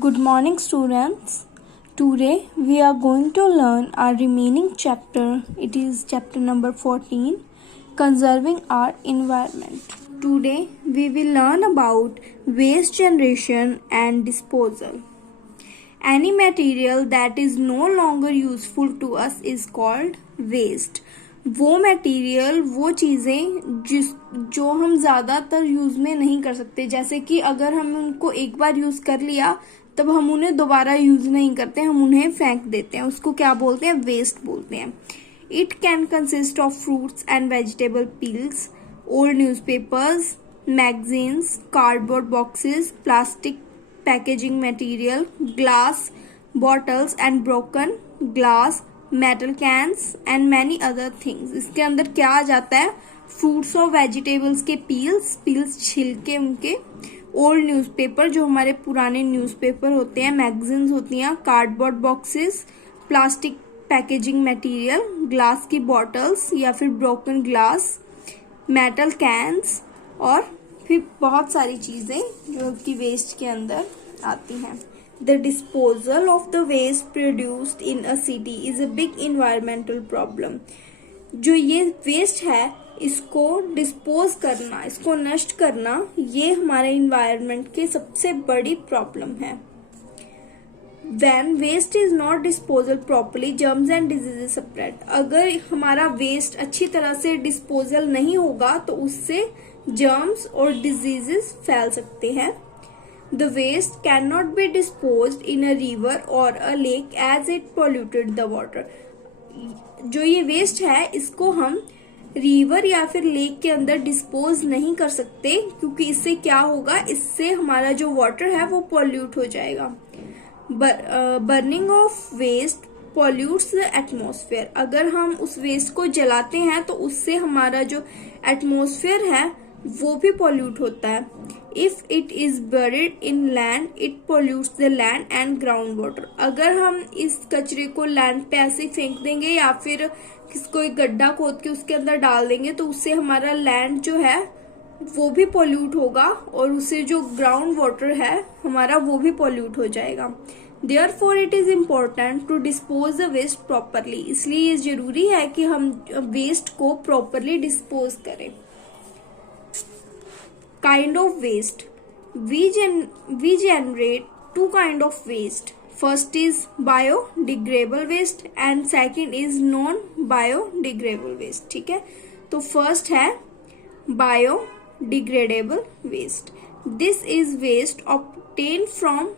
Good morning, students. Today we are going to learn our remaining chapter. It is chapter number 14, Conserving our Environment. Today we will learn about waste generation and disposal. Any material that is no longer useful to us is called waste. वो material, वो चीज़ें जो हम ज़्यादातर use में नहीं कर सकते, जैसे कि अगर हम उनको एक बार यूज़ कर लिया तब हम उन्हें दोबारा यूज़ नहीं करते, हम उन्हें फेंक देते हैं, उसको क्या बोलते हैं? वेस्ट बोलते हैं. It can consist of fruits and vegetable peels, old newspapers, magazines, cardboard boxes, plastic packaging material, glass bottles and broken glass, metal cans and many other things. इसके अंदर क्या आ जाता है? फ्रूट्स और वेजिटेबल्स के पील्स छिलके उनके, ओल्ड न्यूज़पेपर जो हमारे पुराने न्यूज़पेपर होते हैं, मैगजीन्स होती हैं, cardboard boxes, plastic packaging material, glass की बॉटल्स या फिर ब्रोकन ग्लास, मेटल कैंस और फिर बहुत सारी चीज़ें जो कि वेस्ट के अंदर आती हैं. The disposal of the waste produced in a city is a big environmental problem. जो ये वेस्ट है इसको डिस्पोज करना, इसको नष्ट करना, ये हमारे इन्वायरमेंट की सबसे बड़ी प्रॉब्लम है. When waste is not disposal properly, germs and diseases spread. अगर हमारा वेस्ट अच्छी तरह से डिस्पोजल नहीं होगा तो उससे जर्म्स और डिजीजेस फैल सकते हैं. The waste cannot be disposed in a river or a lake as it polluted the water. जो ये वेस्ट है इसको हम रिवर या फिर लेक के अंदर डिस्पोज नहीं कर सकते, क्योंकि इससे क्या होगा? इससे हमारा जो वाटर है वो पॉल्यूट हो जाएगा. Burning of waste pollutes the atmosphere. अगर हम उस वेस्ट को जलाते हैं तो उससे हमारा जो एटमॉस्फेयर है वो भी पॉल्यूट होता है. If it is buried in land it pollutes the land and ground water. अगर हम इस कचरे को लैंड पे ऐसे फेंक देंगे या फिर कोई गड्ढा खोद के उसके अंदर डाल देंगे तो उससे हमारा लैंड जो है वो भी पॉल्यूट होगा और उससे जो ग्राउंड वाटर है हमारा वो भी पॉल्यूट हो जाएगा. Therefore it is important to dispose the waste properly. इसलिए ये जरूरी है कि हम वेस्ट को प्रॉपरली डिस्पोज करें. Kind of waste. We generate two kind of waste. First is biodegradable waste and second is non-biodegradable waste. ठीक है, तो first है biodegradable waste. This is waste obtained from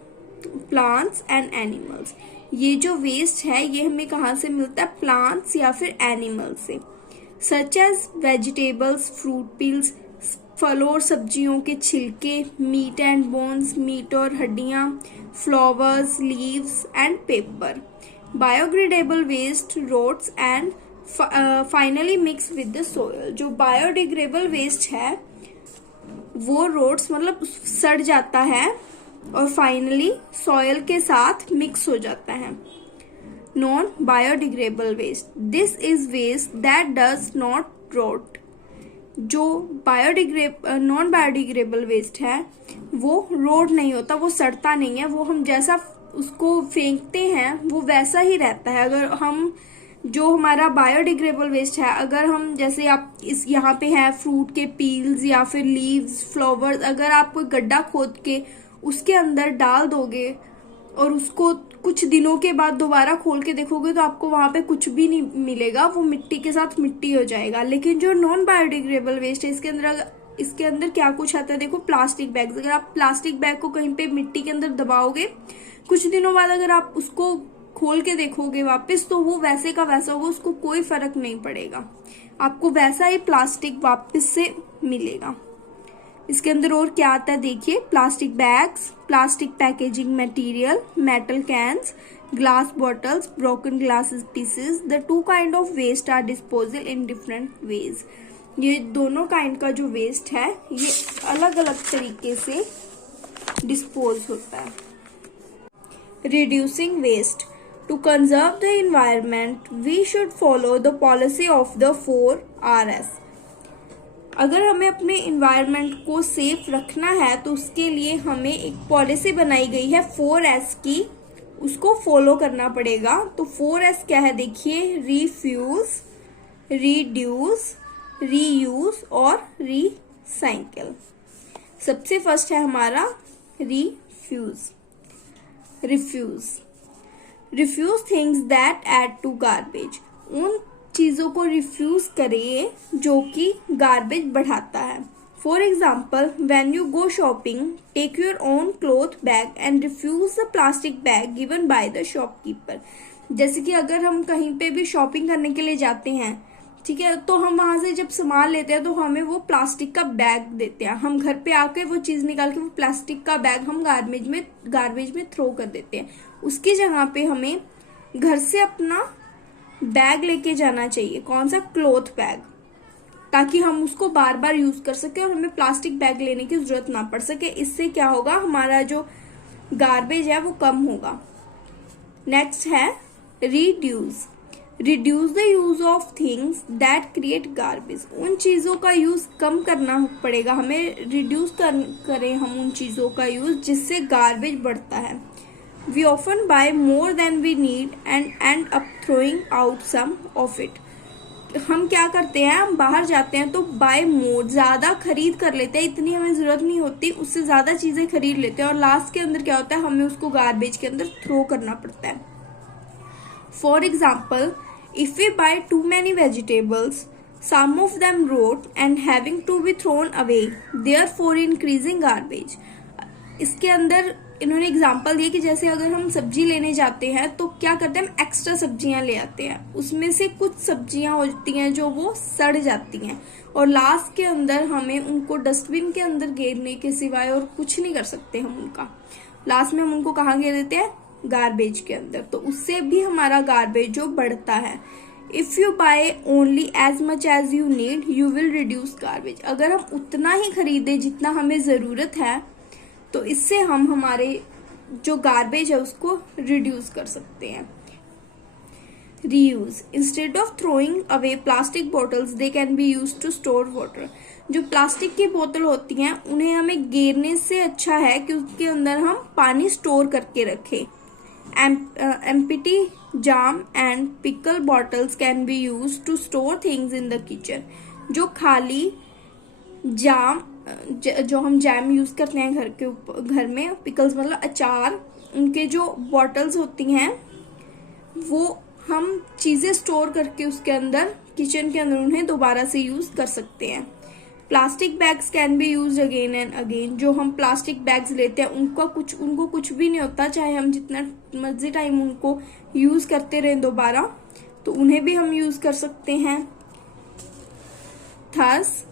plants and animals. ये जो waste है ये हमें कहाँ से मिलता है? प्लांट्स या फिर एनिमल से. Such as vegetables, fruit peels, फलों और सब्जियों के छिलके, मीट एंड बोन्स, मीट और हड्डियां, flowers, leaves and paper. Biodegradable waste rots and finally mix with the soil. जो बायोडिग्रेडेबल वेस्ट है वो रोट्स मतलब सड़ जाता है और फाइनली सॉयल के साथ मिक्स हो जाता है. Non biodegradable waste. This is waste that does not rot. जो नॉन बायोडिग्रेडेबल वेस्ट है वो रोड नहीं होता, वो सड़ता नहीं है, वो हम जैसा उसको फेंकते हैं वो वैसा ही रहता है. अगर हम जो हमारा बायोडिग्रेडेबल वेस्ट है, अगर हम जैसे आप इस यहाँ पे है फ्रूट के पील्स या फिर लीव्स, फ्लावर्स, अगर आप कोई गड्ढा खोद के उसके अंदर डाल दोगे और उसको कुछ दिनों के बाद दोबारा खोल के देखोगे तो आपको वहां पे कुछ भी नहीं मिलेगा, वो मिट्टी के साथ मिट्टी हो जाएगा. लेकिन जो नॉन बायोडिग्रेडेबल वेस्ट है इसके अंदर क्या कुछ आता है? देखो, प्लास्टिक बैग्स. अगर आप प्लास्टिक बैग को कहीं पे मिट्टी के अंदर दबाओगे कुछ दिनों बाद अगर आप उसको खोल के देखोगे वापस तो वो वैसे का वैसा होगा, उसको कोई फर्क नहीं पड़ेगा, आपको वैसा ही प्लास्टिक वापस से मिलेगा. इसके अंदर और क्या आता है देखिए? Plastic bags, plastic packaging material, metal cans, glass bottles, broken glass pieces. The two kind of waste are disposal in different ways. ये दोनों काइंड का जो वेस्ट है ये अलग अलग तरीके से डिस्पोज होता है. Reducing waste. To conserve the environment we should follow the policy of the 4 Rs. अगर हमें अपने इन्वायरमेंट को सेफ रखना है तो उसके लिए हमें एक पॉलिसी बनाई गई है 4S की, उसको फॉलो करना पड़ेगा। तो 4S क्या है देखिए, रिफ्यूज, रिड्यूस, रीयूज और रिसाइकिल। सबसे फर्स्ट है हमारा refuse. Refuse things that add to garbage. उन चीजों को रिफ्यूज करिए जो कि गार्बेज बढ़ाता है। For example, when you go shopping, take your own cloth bag and refuse the plastic bag given by the shopkeeper. जैसे कि अगर हम कहीं पे भी शॉपिंग करने के लिए जाते हैं, ठीक है, तो हम वहां से जब सामान लेते हैं तो हमें वो प्लास्टिक का बैग देते हैं। हम घर पे आके वो चीज निकाल के वो प्लास्टिक का बैग हम गार्बेज में थ्रो कर देते हैं। उसकी जगह पे हमें घर से अपना बैग लेके जाना चाहिए। कौन सा? क्लॉथ बैग, ताकि हम उसको बार बार यूज कर सके और हमें प्लास्टिक बैग लेने की जरूरत ना पड़ सके। इससे क्या होगा, हमारा जो गार्बेज है वो कम होगा। नेक्स्ट है reduce. Reduce the use of things that create garbage. उन चीजों का यूज कम करना पड़ेगा हमें, रिड्यूस करें हम उन चीजों का यूज जिससे गार्बेज बढ़ता है। We often buy more than we need and end up throwing out some of it. हम क्या करते हैं, हम बाहर जाते हैं तो बाय मोर, ज्यादा खरीद कर लेते हैं, इतनी हमें जरूरत नहीं होती, उससे ज्यादा चीजें खरीद लेते हैं और लास्ट के अंदर क्या होता है, हमें उसको गार्बेज के अंदर थ्रो करना पड़ता है। For example, if we buy too many vegetables, some of them rot and having to be thrown away, therefore increasing garbage। इसके अंदर इन्होंने एग्जाम्पल दिया कि जैसे अगर हम सब्जी लेने जाते हैं तो क्या करते हैं, हम एक्स्ट्रा सब्जियां ले आते हैं, उसमें से कुछ सब्जियां होती हैं जो वो सड़ जाती हैं और लास्ट के अंदर हमें उनको डस्टबिन के अंदर गिरने के सिवाय और कुछ नहीं कर सकते हम उनका। लास्ट में हम उनको कहाँ गिर देते हैं, गार्बेज के अंदर। तो उससे भी हमारा गार्बेज जो बढ़ता है। If you buy only as much as you need, you will reduce garbage. अगर हम उतना ही खरीदे जितना हमें जरूरत है तो इससे हम हमारे जो गार्बेज है उसको रिड्यूस कर सकते हैं। Reuse. Instead of throwing away plastic bottles, they can be use to store water. जो प्लास्टिक की बोतल होती हैं उन्हें हमें गिरने से अच्छा है कि उसके अंदर हम पानी स्टोर करके रखें। Empty jam and pickle bottles can be used to store things in the kitchen। जो खाली जाम, जो हम जैम यूज करते हैं घर में, पिकल्स मतलब अचार, उनके जो बॉटल्स होती हैं वो हम चीजें स्टोर करके उसके अंदर किचन के अंदर उन्हें दोबारा से यूज कर सकते हैं। Plastic bags can be use again and again. जो हम प्लास्टिक बैग्स लेते हैं उनको कुछ भी नहीं होता, चाहे हम जितना मर्जी टाइम उनको यूज करते रहें दोबारा, तो उन्हें भी हम यूज कर सकते हैं। Thus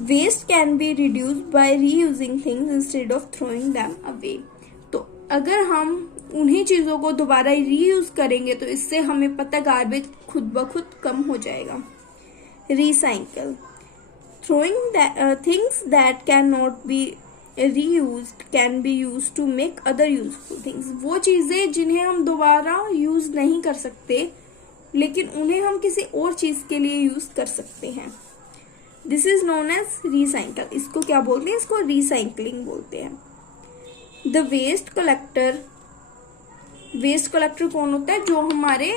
waste can be reduced by reusing things instead of throwing them away. तो अगर हम उन्हीं चीजों को दोबारा रीयूज करेंगे तो इससे हमें पता गार्बेज खुद ब खुद कम हो जाएगा। Recycle. Throwing things that cannot be reused can be used to make other useful things। वो चीजें जिन्हें हम दोबारा यूज नहीं कर सकते लेकिन उन्हें हम किसी और चीज के लिए यूज कर सकते हैं। This is known as recycle. इसको क्या बोलते हैं, इसको रिसाइकलिंग बोलते हैं। The waste collector. Waste collector कौन होता है, जो हमारे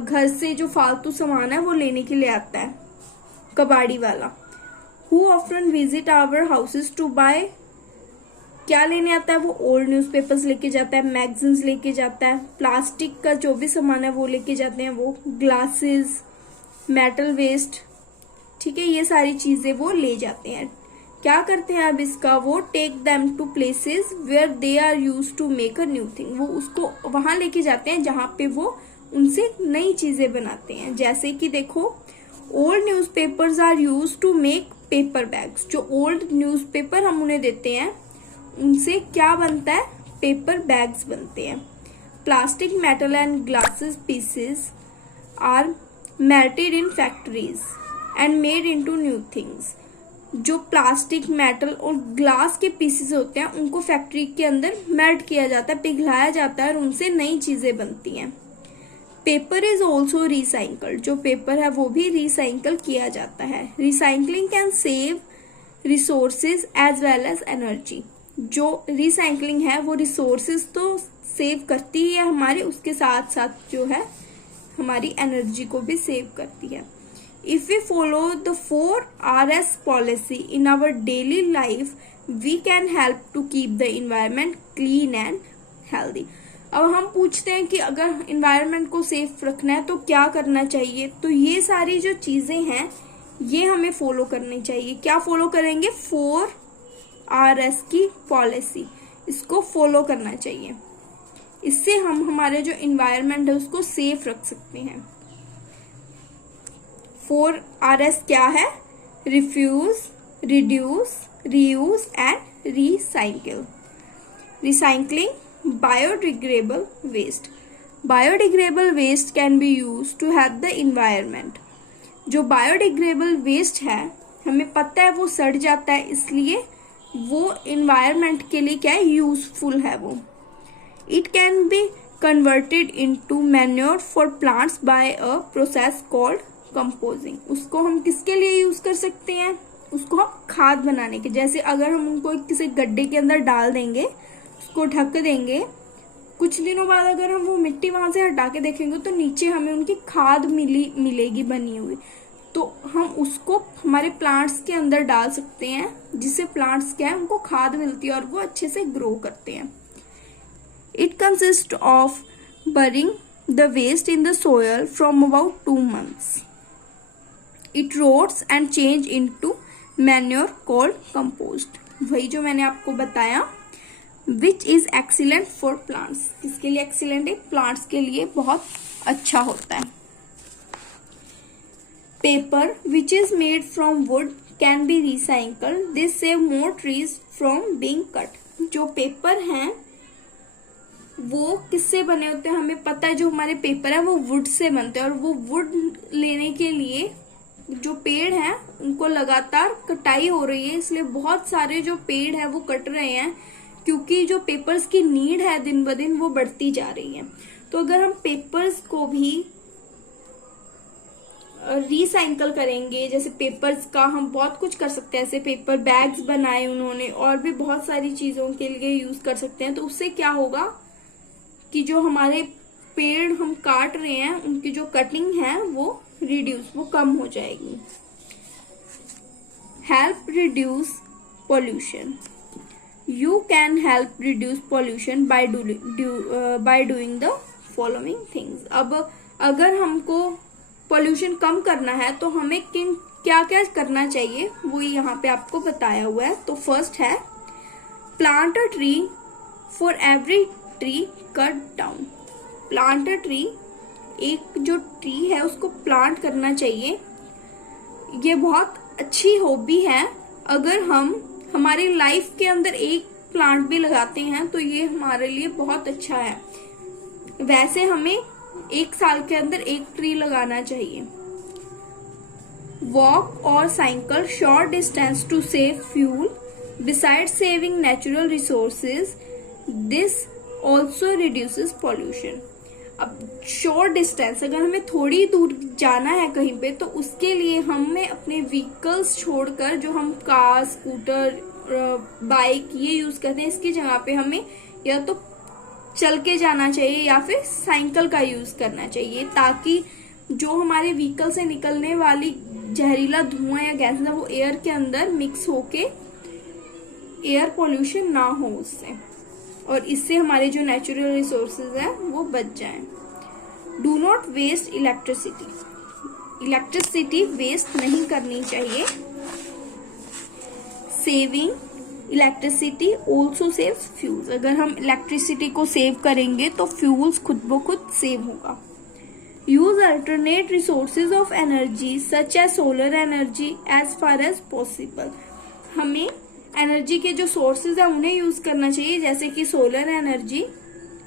घर से जो फालतू सामान है वो लेने के लिए आता है, कबाड़ी वाला। Who often visit our houses to buy। क्या लेने आता है वो, ओल्ड न्यूज़पेपर्स लेके जाता है, मैगजीन्स लेके जाता है, प्लास्टिक का जो भी सामान है वो लेके जाते हैं, वो ग्लासेस, मेटल वेस्ट, ठीक है, ये सारी चीजें वो ले जाते हैं। क्या करते हैं अब इसका, वो take them to places where they are use to make a new thing. वो उसको वहां लेके जाते हैं जहां पे वो उनसे नई चीजें बनाते हैं। जैसे कि देखो, old newspapers are use to make paper bags. जो ओल्ड न्यूज़पेपर हम उन्हें देते हैं उनसे क्या बनता है, पेपर बैग्स बनते हैं। Plastic, metal and glasses pieces are melted in factories and made into new things. जो प्लास्टिक, मेटल और ग्लास के पीसेस होते हैं उनको फैक्ट्री के अंदर मेल्ट किया जाता है, पिघलाया जाता है और उनसे नई चीजें बनती हैं। पेपर इज ऑल्सो रिसाइकल्ड, जो पेपर है वो भी रिसाइकल किया जाता है। Recycling can save resources as well as energy, जो रिसाइकलिंग है वो रिसोर्सेज तो सेव करती है हमारे, उसके साथ साथ जो है हमारी एनर्जी को भी सेव करती है। If we follow the 4RS policy in our daily life we can help to keep the environment clean and healthy. अब हम पूछते हैं कि अगर इन्वायरमेंट को सेफ रखना है तो क्या करना चाहिए, तो ये सारी जो चीजें हैं ये हमें फॉलो करनी चाहिए। क्या फॉलो करेंगे? 4RS की पॉलिसी, इसको फॉलो करना चाहिए। इससे हम हमारे जो इन्वायरमेंट है उसको सेफ रख सकते हैं। 4RS क्या है? Refuse, reduce, reuse and recycle. Recycling biodegradable waste. Biodegradable waste can be use to help the environment. जो बायोडिग्रेडेबल वेस्ट है हमें पता है वो सड़ जाता है, इसलिए वो इन्वायरमेंट के लिए क्या है? यूजफुल है वो। It can be converted into manure for plants by a process called composting. उसको हम किसके लिए यूज कर सकते हैं? उसको हम खाद बनाने के, जैसे अगर हम उनको किसी गड्ढे के अंदर डाल देंगे, उसको ढक देंगे, कुछ दिनों बाद अगर हम वो मिट्टी वहां से हटा के देखेंगे तो नीचे हमें उनकी खाद मिलेगी बनी हुई, तो हम उसको हमारे प्लांट्स के अंदर डाल सकते हैं, जिससे प्लांट्स क्या है उनको खाद मिलती है और वो अच्छे से ग्रो करते हैं। It consists of burying the waste in the soil from about 2 months. It rots and change into manure called compost. वही जो मैंने आपको बताया, which is excellent for plants. किसके लिए excellent है? Plants के लिए बहुत अच्छा होता है। Paper which is made from wood can be recycled. This save more trees from being cut. जो पेपर हैं वो किससे बने होते हैं? हमें पता है जो हमारे पेपर है वो वुड से बनते हैं, और वो वुड लेने के लिए जो पेड़ हैं उनको लगातार कटाई हो रही है, इसलिए बहुत सारे जो पेड़ है वो कट रहे हैं, क्योंकि जो पेपर्स की नीड है दिन ब दिन वो बढ़ती जा रही है। तो अगर हम पेपर्स को भी रिसाइकल करेंगे, जैसे पेपर्स का हम बहुत कुछ कर सकते हैं, ऐसे पेपर बैग्स बनाए उन्होंने, और भी बहुत सारी चीजों के लिए यूज कर सकते हैं। तो उससे क्या होगा कि जो हमारे पेड़ हम काट रहे हैं उनकी जो कटिंग है वो रिड्यूस, वो कम हो जाएगी। Help reduce pollution. You can help reduce pollution by doing the following things. अब अगर हमको पॉल्यूशन कम करना है तो हमें क्या क्या करना चाहिए वो यहाँ पे आपको बताया हुआ है। तो फर्स्ट है plant a tree for every tree cut down. Plant a tree, एक जो ट्री है उसको प्लांट करना चाहिए। ये बहुत अच्छी हॉबी है। अगर हम हमारी लाइफ के अंदर एक प्लांट भी लगाते हैं तो ये हमारे लिए बहुत अच्छा है। वैसे हमें 1 साल के अंदर एक ट्री लगाना चाहिए। वॉक और cycle short distance to save fuel beside saving natural resources, this also reduces pollution. अब शॉर्ट डिस्टेंस, अगर हमें थोड़ी दूर जाना है कहीं पे, तो उसके लिए हमें अपने व्हीकल्स छोड़कर, जो हम कार, स्कूटर, बाइक ये यूज करते हैं, इसकी जगह पे हमें या तो चल के जाना चाहिए या फिर साइकिल का यूज करना चाहिए, ताकि जो हमारे व्हीकल से निकलने वाली जहरीला धुआं या गैस है वो एयर के अंदर मिक्स होके एयर पोल्यूशन ना हो उससे, और इससे हमारे जो नेचुरल रिसोर्सेज है वो बच जाएं। Do not waste electricity. Electricity waste नहीं करनी चाहिए। Saving electricity also saves fuels. अगर हम इलेक्ट्रिसिटी को सेव करेंगे तो फ्यूल्स खुद ब खुद सेव होगा। Use alternate resources of energy such as solar energy as far as possible. हमें एनर्जी के जो सोर्सेज है उन्हें यूज करना चाहिए, जैसे कि सोलर एनर्जी,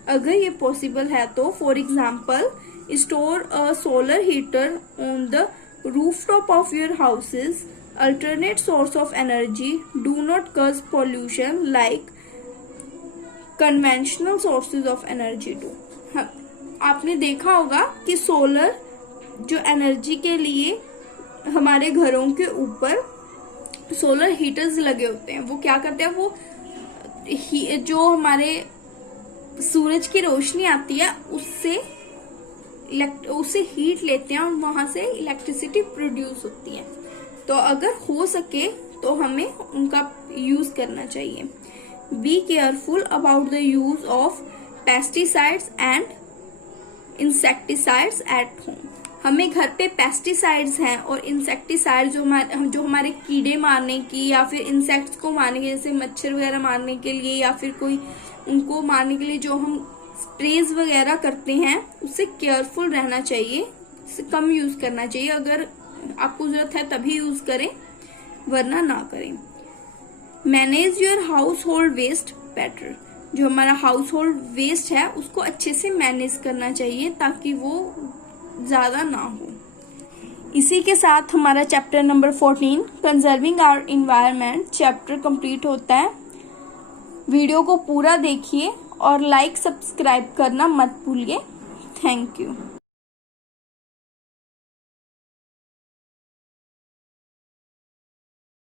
अगर ये पॉसिबल है तो। For example, store a solar heater on the rooftop of your houses. Alternate source of energy do not cause pollution like conventional sources of energy do. आपने देखा होगा कि सोलर जो एनर्जी के लिए हमारे घरों के ऊपर सोलर हीटर्स लगे होते हैं, वो क्या करते हैं, वो जो हमारे सूरज की रोशनी आती है उससे हीट लेते हैं और वहां से इलेक्ट्रिसिटी प्रोड्यूस होती है। तो अगर हो सके तो हमें उनका यूज करना चाहिए। Be careful about the use of pesticides and insecticides at home. हमें घर पे पेस्टिसाइड्स हैं और इंसेक्टिसाइड जो हमारे कीड़े मारने की या फिर इंसेक्ट्स को मारने के, जैसे मच्छर वगैरह मारने के लिए या फिर कोई उनको मारने के लिए जो हम स्प्रेज वगैरह करते हैं, उससे केयरफुल रहना चाहिए, उससे कम यूज करना चाहिए। अगर आपको जरूरत है तभी यूज करें, वरना ना करें। Manage your household waste better. जो हमारा हाउस होल्ड वेस्ट है उसको अच्छे से मैनेज करना चाहिए ताकि वो ज्यादा ना हो। इसी के साथ हमारा chapter number 14 conserving our environment chapter complete होता है। वीडियो को पूरा देखिए और लाइक सब्सक्राइब करना मत भूलिए। Thank you.